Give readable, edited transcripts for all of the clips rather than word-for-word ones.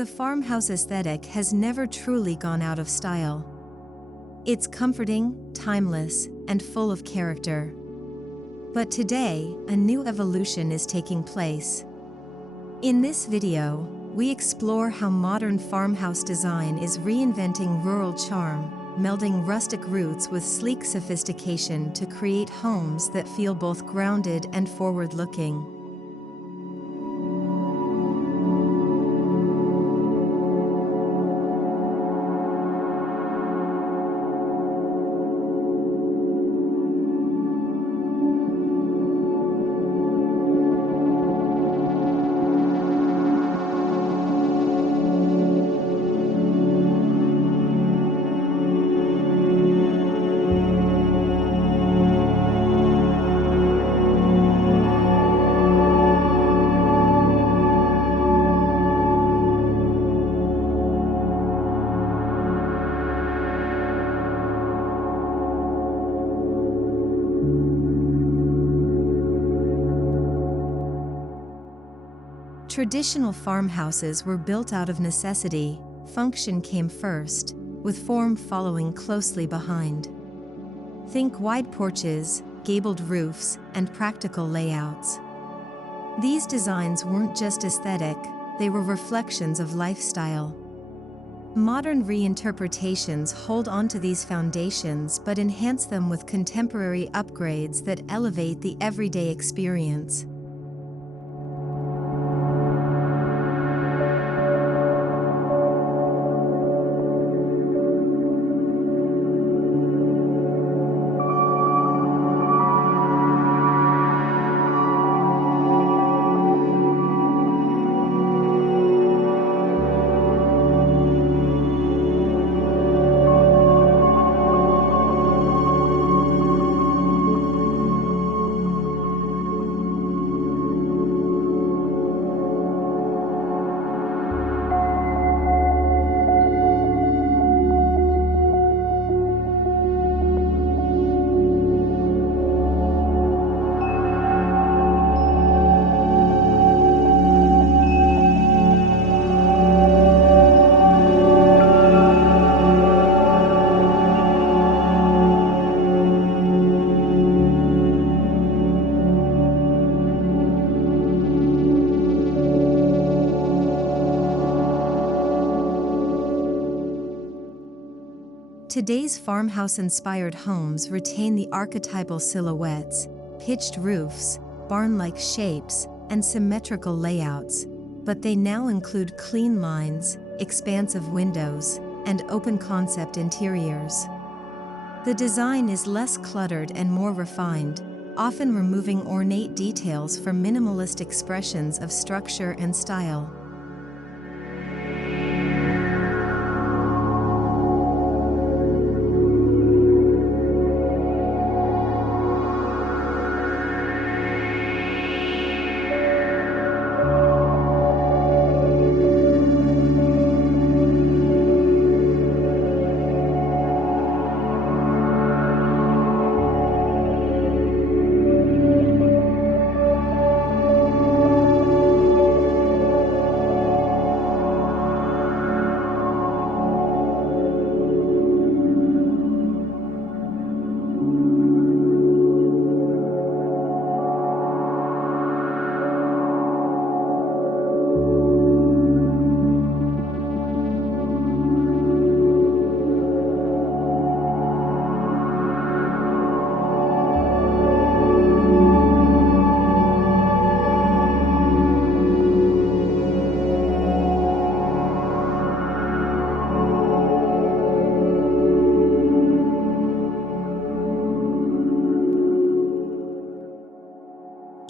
The farmhouse aesthetic has never truly gone out of style. It's comforting, timeless, and full of character. But today, a new evolution is taking place. In this video, we explore how modern farmhouse design is reinventing rural charm, melding rustic roots with sleek sophistication to create homes that feel both grounded and forward-looking. Traditional farmhouses were built out of necessity, function came first, with form following closely behind. Think wide porches, gabled roofs, and practical layouts. These designs weren't just aesthetic, they were reflections of lifestyle. Modern reinterpretations hold onto these foundations but enhance them with contemporary upgrades that elevate the everyday experience. Today's farmhouse-inspired homes retain the archetypal silhouettes, pitched roofs, barn-like shapes, and symmetrical layouts, but they now include clean lines, expansive windows, and open-concept interiors. The design is less cluttered and more refined, often removing ornate details for minimalist expressions of structure and style.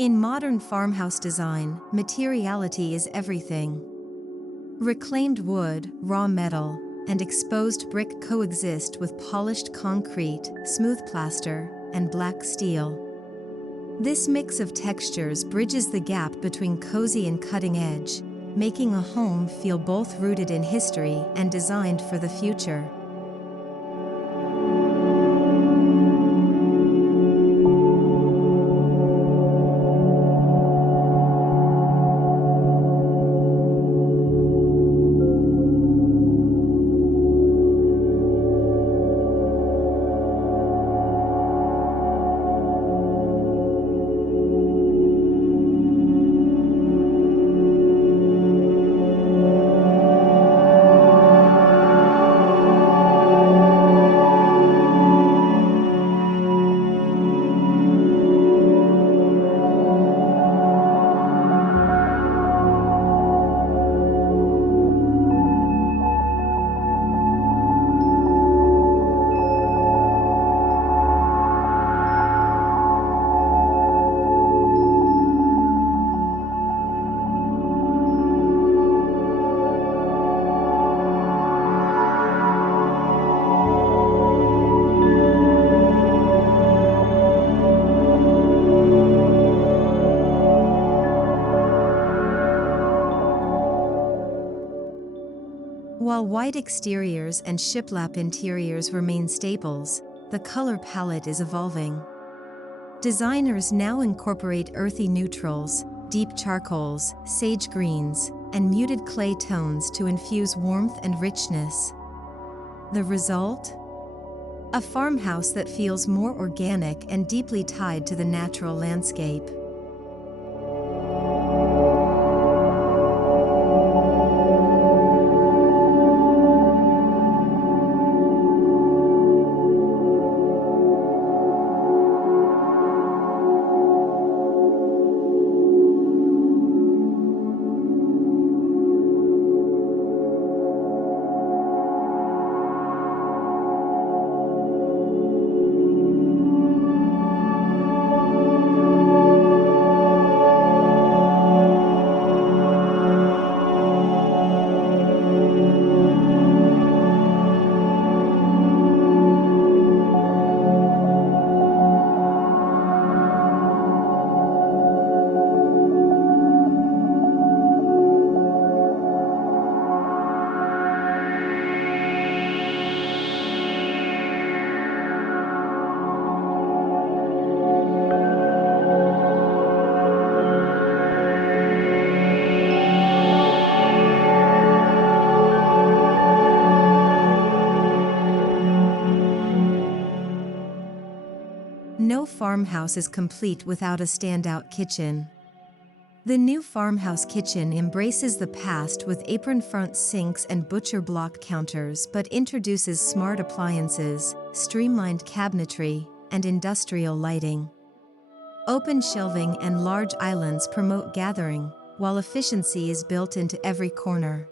In modern farmhouse design, materiality is everything. Reclaimed wood, raw metal, and exposed brick coexist with polished concrete, smooth plaster, and black steel. This mix of textures bridges the gap between cozy and cutting edge, making a home feel both rooted in history and designed for the future. While white exteriors and shiplap interiors remain staples, the color palette is evolving. Designers now incorporate earthy neutrals, deep charcoals, sage greens, and muted clay tones to infuse warmth and richness. The result? A farmhouse that feels more organic and deeply tied to the natural landscape. No farmhouse is complete without a standout kitchen. The new farmhouse kitchen embraces the past with apron-front sinks and butcher block counters but introduces smart appliances, streamlined cabinetry, and industrial lighting. Open shelving and large islands promote gathering, while efficiency is built into every corner.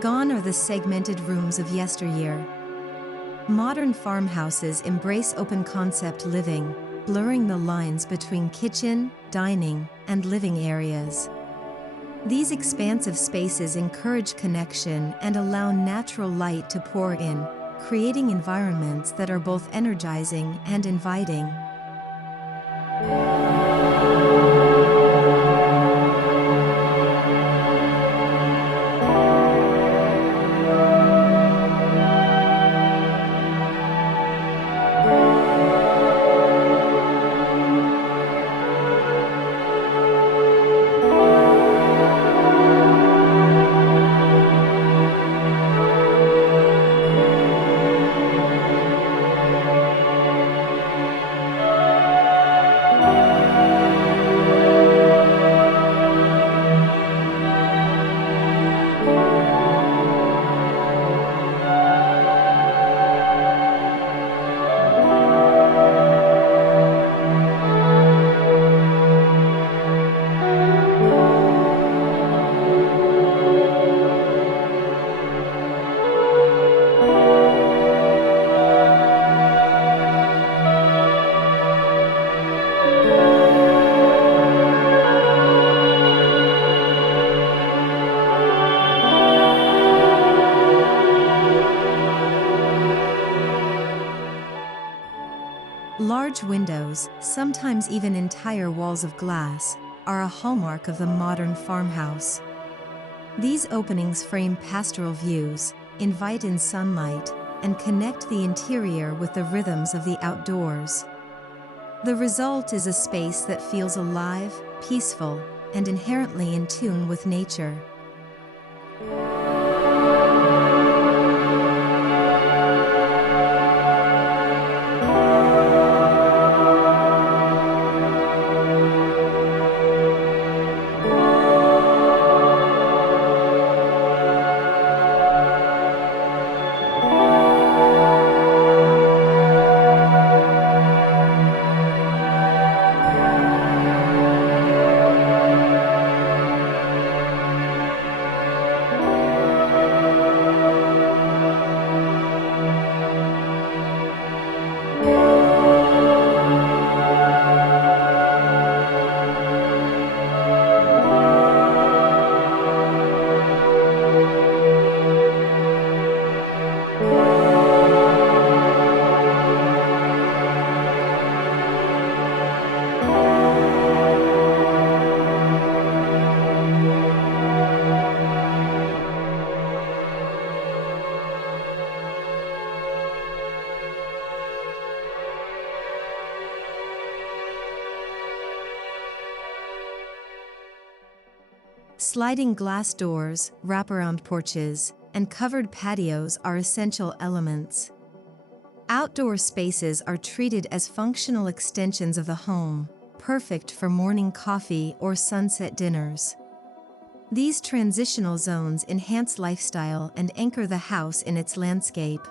Gone are the segmented rooms of yesteryear. Modern farmhouses embrace open-concept living, blurring the lines between kitchen, dining, and living areas. These expansive spaces encourage connection and allow natural light to pour in, creating environments that are both energizing and inviting. Large windows, sometimes even entire walls of glass, are a hallmark of the modern farmhouse. These openings frame pastoral views, invite in sunlight, and connect the interior with the rhythms of the outdoors. The result is a space that feels alive, peaceful, and inherently in tune with nature. Sliding glass doors, wraparound porches, and covered patios are essential elements. Outdoor spaces are treated as functional extensions of the home, perfect for morning coffee or sunset dinners. These transitional zones enhance lifestyle and anchor the house in its landscape.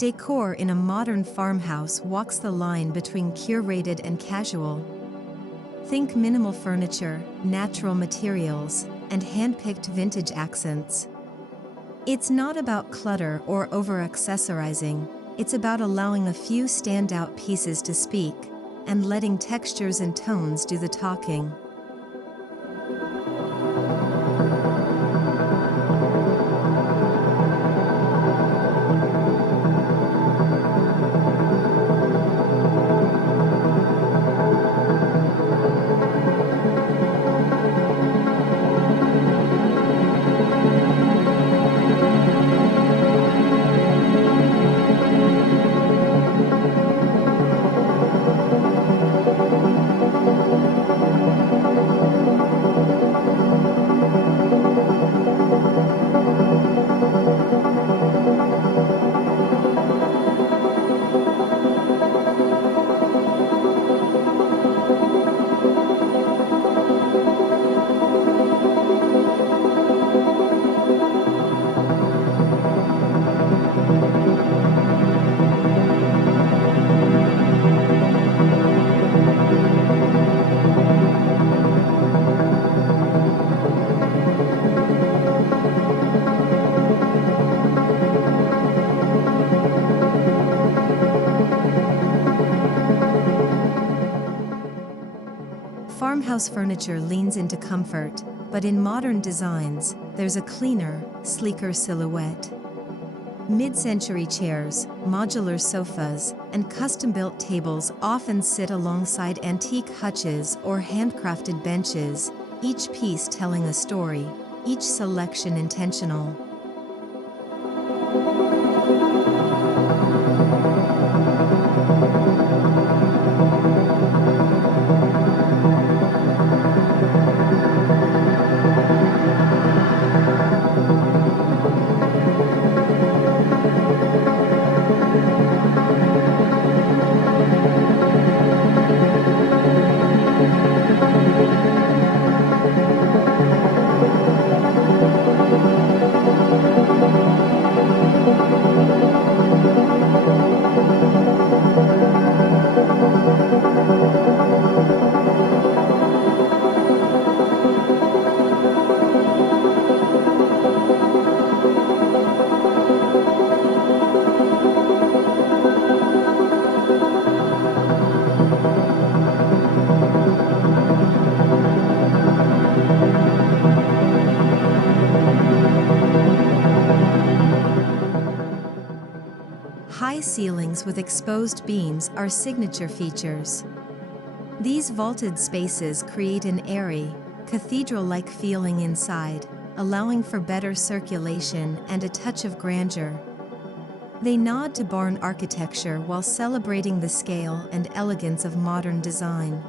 Decor in a modern farmhouse walks the line between curated and casual. Think minimal furniture, natural materials, and hand-picked vintage accents. It's not about clutter or over-accessorizing, it's about allowing a few standout pieces to speak, and letting textures and tones do the talking. Farmhouse furniture leans into comfort, but in modern designs, there's a cleaner, sleeker silhouette. Mid-century chairs, modular sofas, and custom-built tables often sit alongside antique hutches or handcrafted benches, each piece telling a story, each selection intentional. high ceilings with exposed beams are signature features. These vaulted spaces create an airy, cathedral-like feeling inside, allowing for better circulation and a touch of grandeur. They nod to barn architecture while celebrating the scale and elegance of modern design.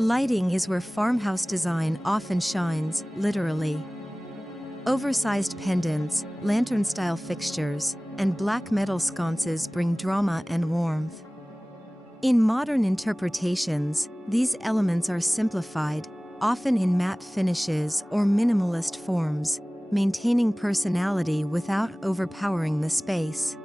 Lighting is where farmhouse design often shines, literally. Oversized pendants, lantern-style fixtures, and black metal sconces bring drama and warmth. In modern interpretations, these elements are simplified, often in matte finishes or minimalist forms, maintaining personality without overpowering the space.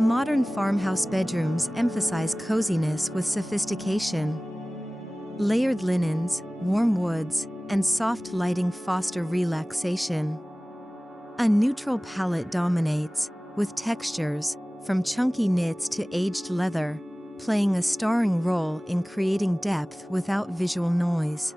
Modern farmhouse bedrooms emphasize coziness with sophistication. Layered linens, warm woods, and soft lighting foster relaxation. A neutral palette dominates, with textures, from chunky knits to aged leather, playing a starring role in creating depth without visual noise.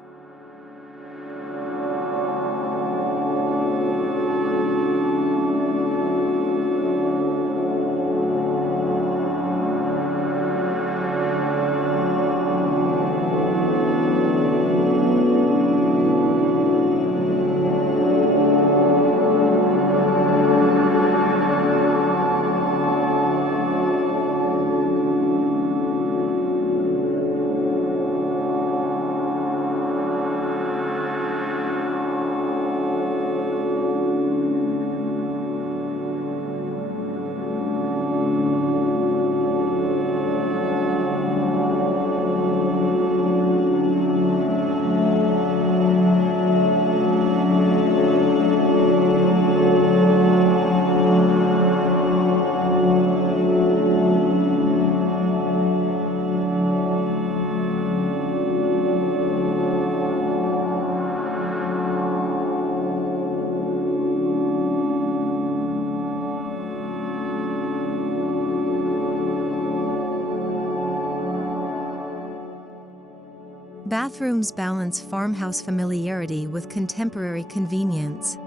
Bathrooms balance farmhouse familiarity with contemporary convenience.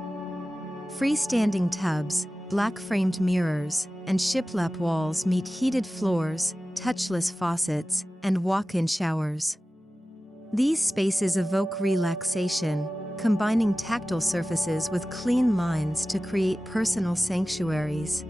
Freestanding tubs, black-framed mirrors, and shiplap walls meet heated floors, touchless faucets, and walk-in showers. These spaces evoke relaxation, combining tactile surfaces with clean lines to create personal sanctuaries.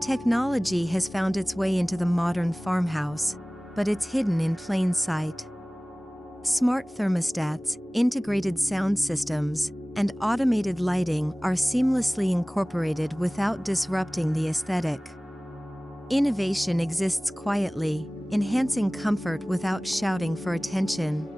Technology has found its way into the modern farmhouse, but it's hidden in plain sight. Smart thermostats, integrated sound systems, and automated lighting are seamlessly incorporated without disrupting the aesthetic. Innovation exists quietly, enhancing comfort without shouting for attention.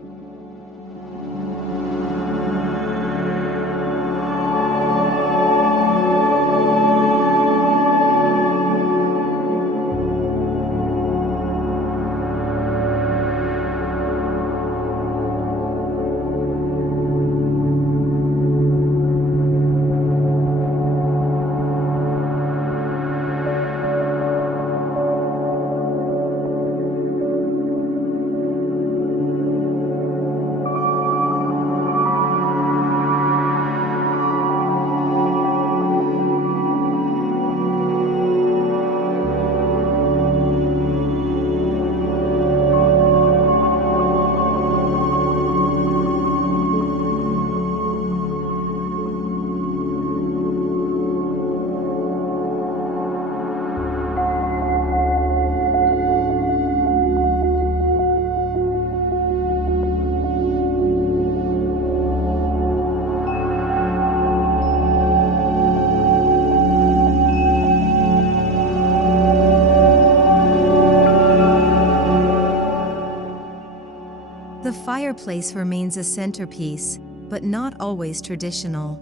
The fireplace remains a centerpiece, but not always traditional.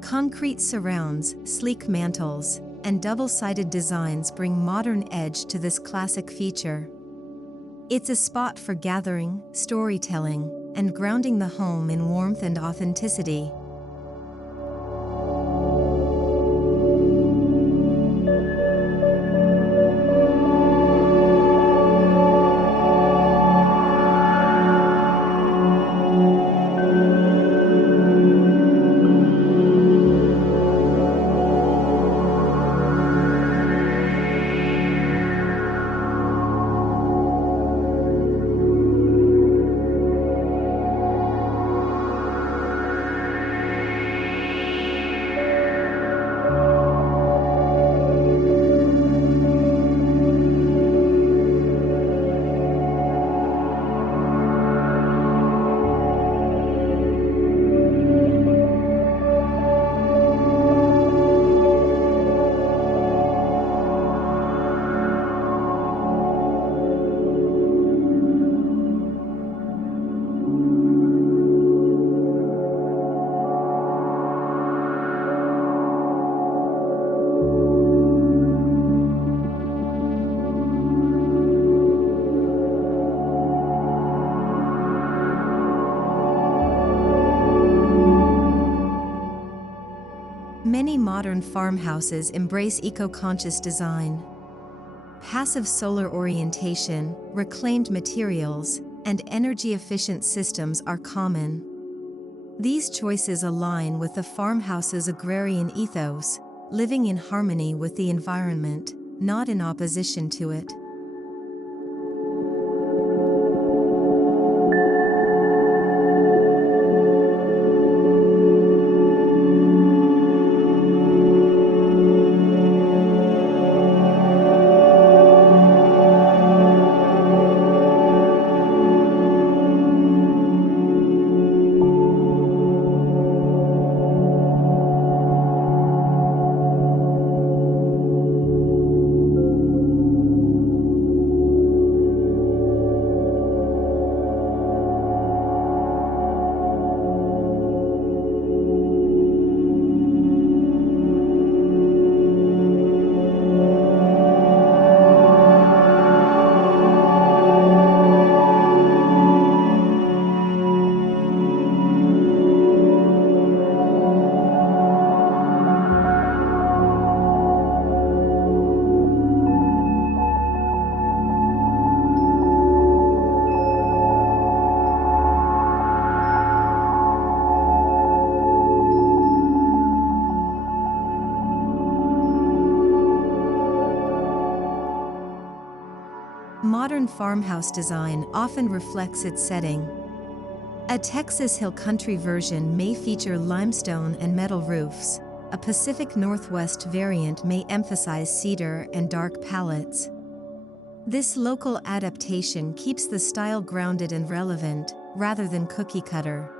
Concrete surrounds, sleek mantels, and double-sided designs bring modern edge to this classic feature. It's a spot for gathering, storytelling, and grounding the home in warmth and authenticity. Many modern farmhouses embrace eco-conscious design. Passive solar orientation, reclaimed materials, and energy-efficient systems are common. These choices align with the farmhouse's agrarian ethos, living in harmony with the environment, not in opposition to it. modern farmhouse design often reflects its setting. A Texas Hill Country version may feature limestone and metal roofs. A Pacific Northwest variant may emphasize cedar and dark palettes. This local adaptation keeps the style grounded and relevant, rather than cookie-cutter.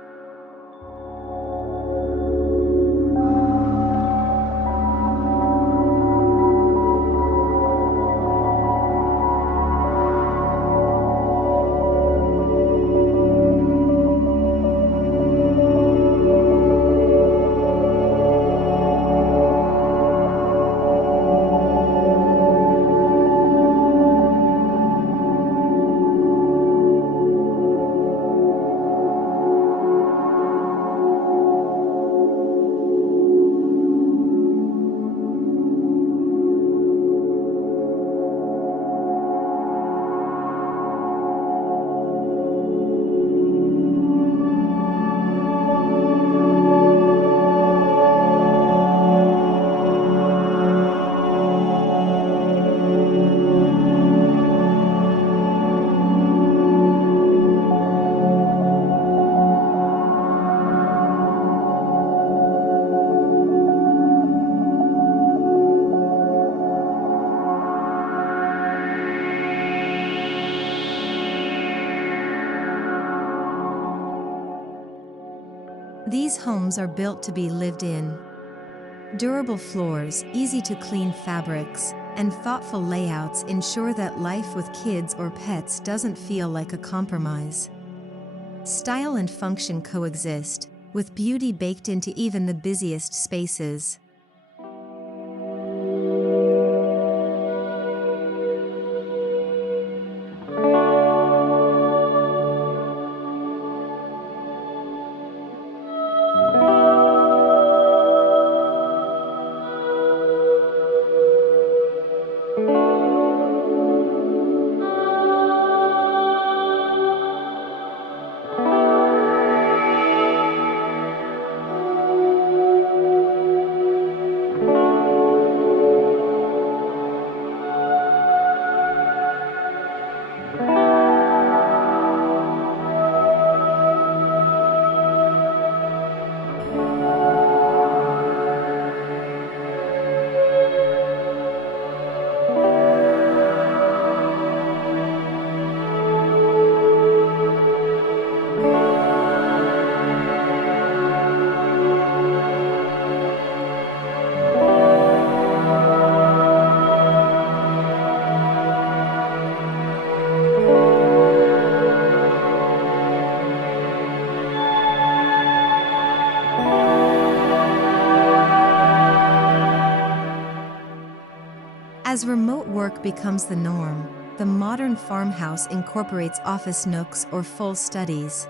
These homes are built to be lived in. Durable floors, easy-to-clean fabrics, and thoughtful layouts ensure that life with kids or pets doesn't feel like a compromise. Style and function coexist, with beauty baked into even the busiest spaces. As remote work becomes the norm, the modern farmhouse incorporates office nooks or full studies.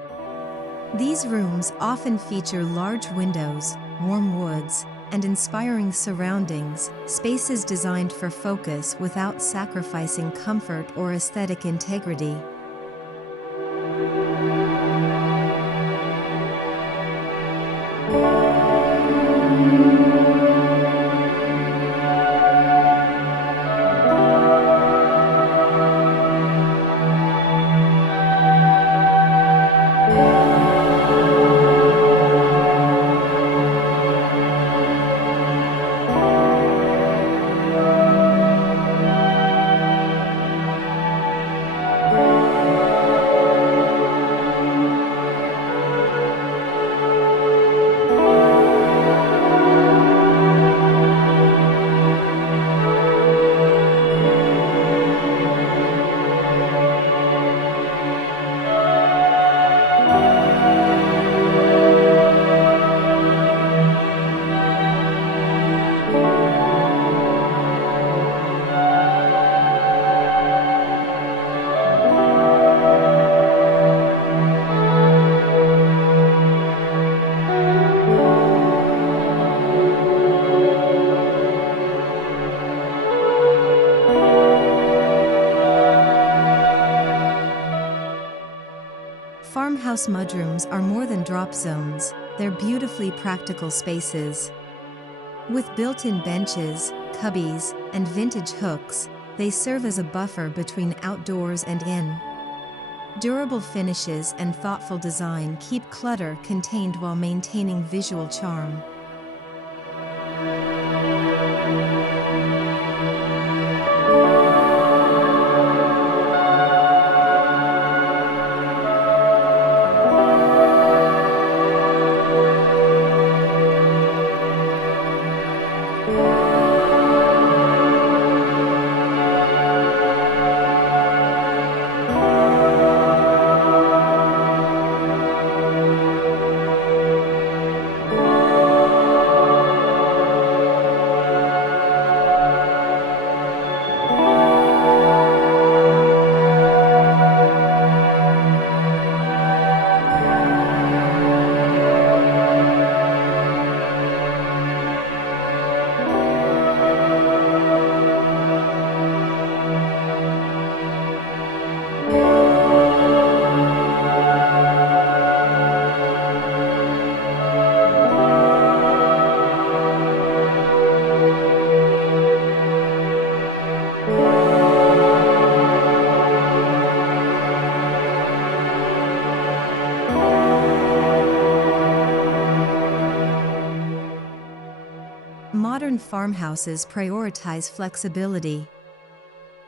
These rooms often feature large windows, warm woods, and inspiring surroundings, spaces designed for focus without sacrificing comfort or aesthetic integrity. Farmhouse mudrooms are more than drop zones, they're beautifully practical spaces. With built-in benches, cubbies, and vintage hooks, they serve as a buffer between outdoors and in. Durable finishes and thoughtful design keep clutter contained while maintaining visual charm. Modern farmhouses prioritize flexibility.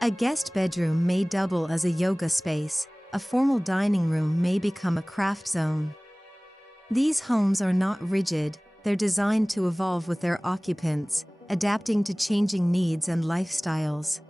A guest bedroom may double as a yoga space, a formal dining room may become a craft zone. These homes are not rigid, they're designed to evolve with their occupants, adapting to changing needs and lifestyles.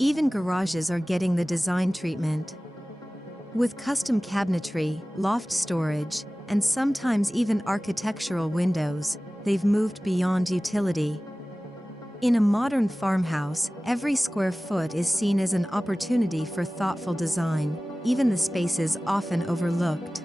Even garages are getting the design treatment. With custom cabinetry, loft storage, and sometimes even architectural windows, they've moved beyond utility. In a modern farmhouse, every square foot is seen as an opportunity for thoughtful design, even the spaces often overlooked.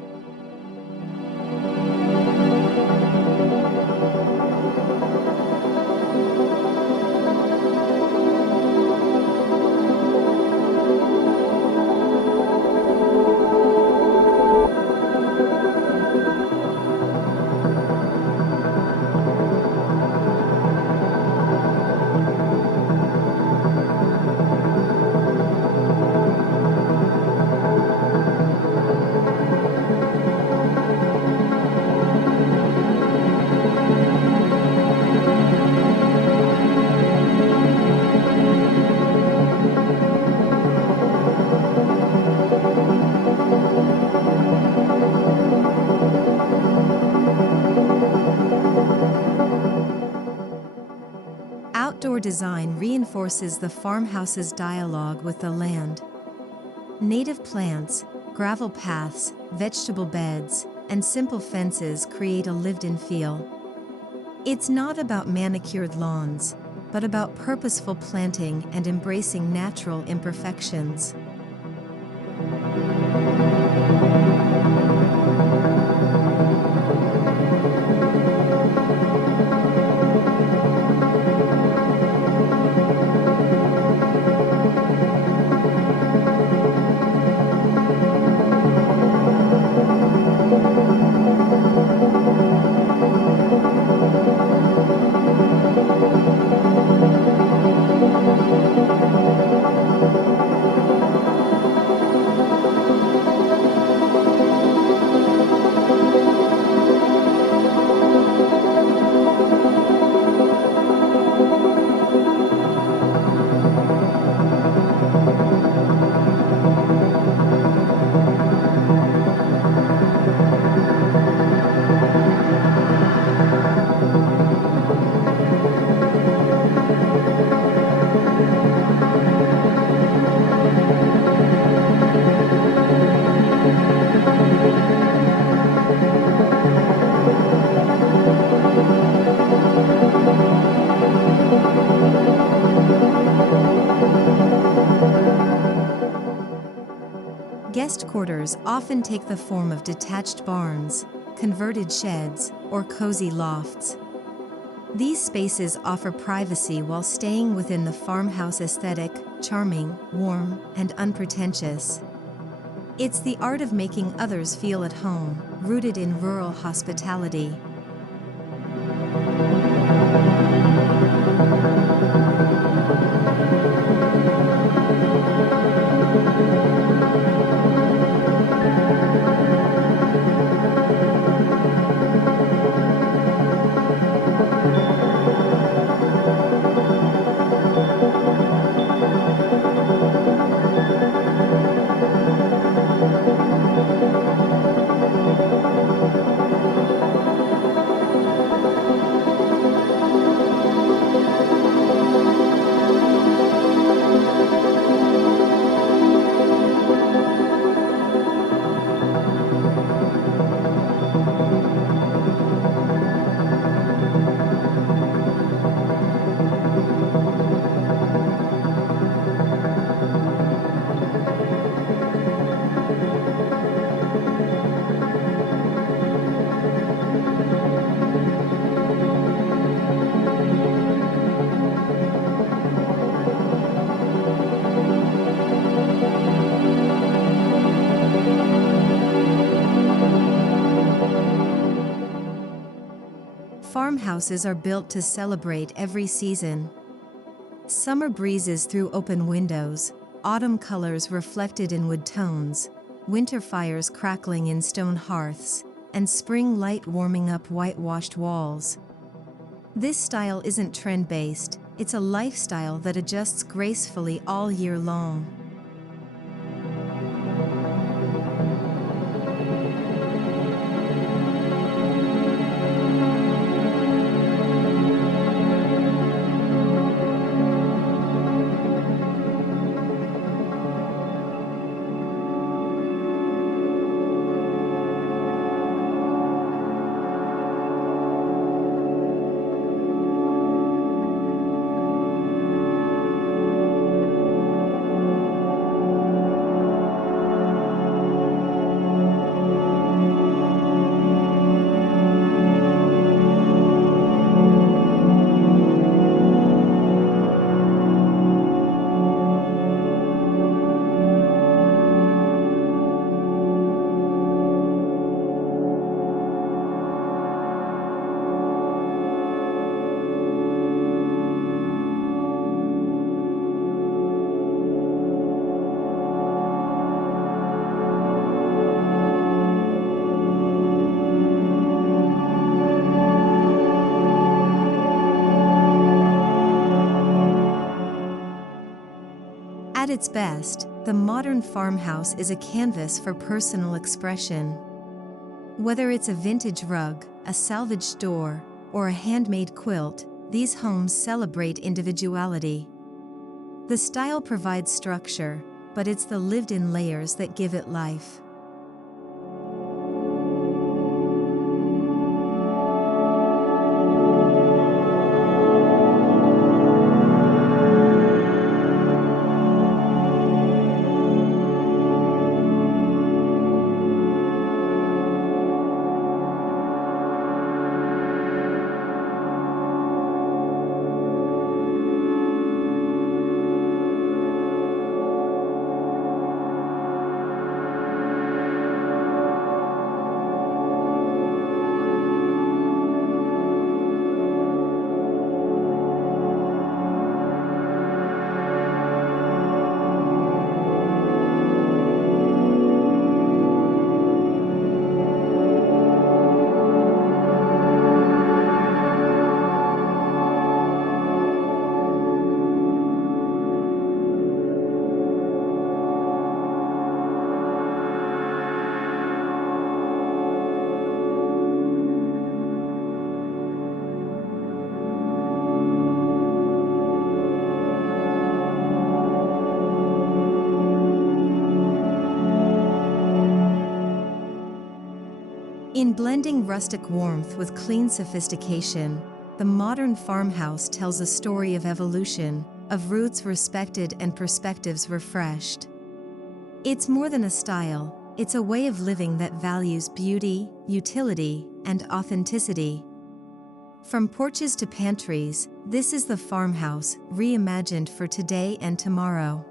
Outdoor design reinforces the farmhouse's dialogue with the land. Native plants, gravel paths, vegetable beds, and simple fences create a lived-in feel. It's not about manicured lawns, but about purposeful planting and embracing natural imperfections. guest quarters often take the form of detached barns, converted sheds, or cozy lofts. These spaces offer privacy while staying within the farmhouse aesthetic, charming, warm, and unpretentious. It's the art of making others feel at home, rooted in rural hospitality. Farmhouses are built to celebrate every season. Summer breezes through open windows, autumn colors reflected in wood tones, winter fires crackling in stone hearths, and spring light warming up whitewashed walls. This style isn't trend-based, it's a lifestyle that adjusts gracefully all year long. At its best, the modern farmhouse is a canvas for personal expression. Whether it's a vintage rug, a salvaged door, or a handmade quilt, these homes celebrate individuality. The style provides structure, but it's the lived-in layers that give it life. In blending rustic warmth with clean sophistication, the modern farmhouse tells a story of evolution, of roots respected and perspectives refreshed. It's more than a style, it's a way of living that values beauty, utility, and authenticity. From porches to pantries, this is the farmhouse, reimagined for today and tomorrow.